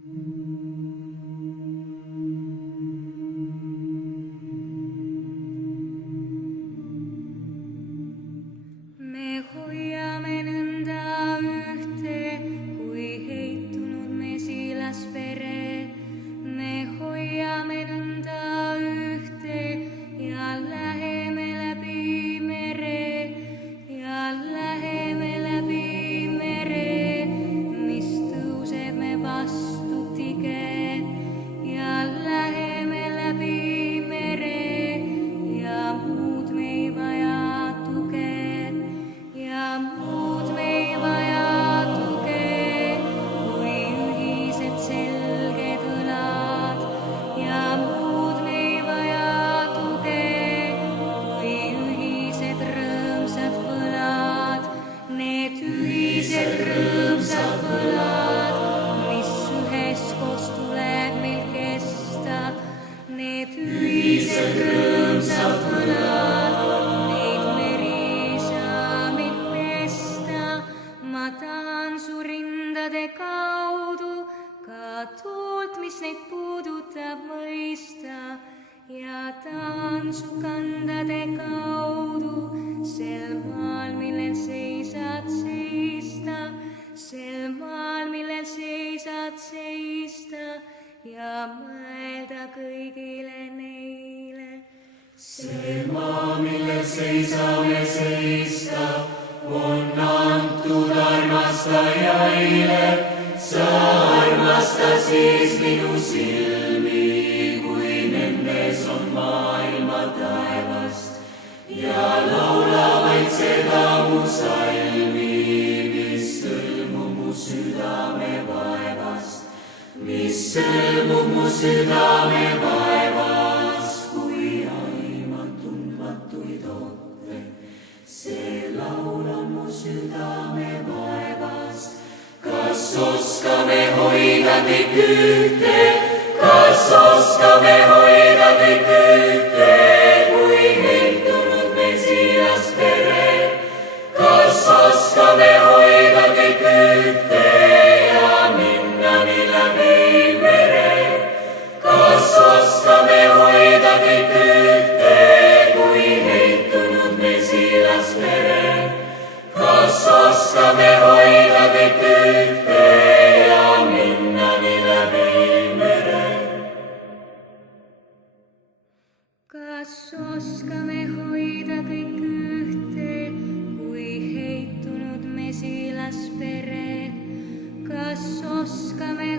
Me hoiame nõnda ühte, kui heitunud mesilaspere. Me hoiame nõnda ühte ja läheme läbi mere. Ja läheme läbi mere, mis tõuseb me vastu tige. Ja läheme läbi mere ja muud me ei vaja tuge. Ja muud me ei vaja tuge, kui ühised selged õlad. Ja muud me ei vaja tuge, kui ühised rõõmsad põlad. Need ühised rõõmsad põlad, mis üheskoos tuleb meil kesta. Need ühised rõõmsad põlad, neid meri saa meil pesta. Ma tahan su rindade kaudu ka tuult, mis neid puudutab, mõista. Ja tahan su kandade kaudu sel maal, millel seisad seista. Sel maal, millel seisad seista ja mõelda kõigile neile. See maa, millel seisame seista, on antud armastajaile. Sa armasta siis minu silmi, kui nendes on maailma taevast. Ja laula vaid seda mu salmi, mis sõlmub mu südame vaevast. Mis sõlmub mu südame vaevast, kui aiman tundmatuid ohte. See laul on mu südame vaevast. Kas oskame hoida kõik ühte? Kas oskame hoida kõik ühte, kui heitunud mesilaspere? Kas oskame hoida kõik ühte ja minna nii läbi mere? Kas oskame hoida kõik ühte, kui heitunud mesilaspere? Kas oskame hoida kõik ühte ja minna nii läbi mere? Kas oskame hoida kõik ühte, kui heitunud mesilaspere? Kas oskame